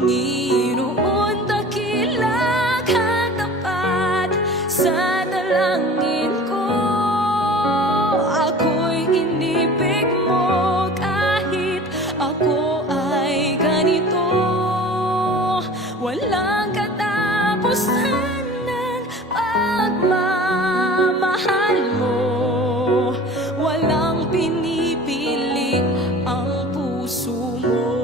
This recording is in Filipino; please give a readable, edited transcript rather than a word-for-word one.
Panginoon, dakila ka tapat sa dalangin ko. Ako'y inibig mo kahit ako ay ganito. Walang katapusan ng pagmamahal mo. Walang pinipili ang puso mo.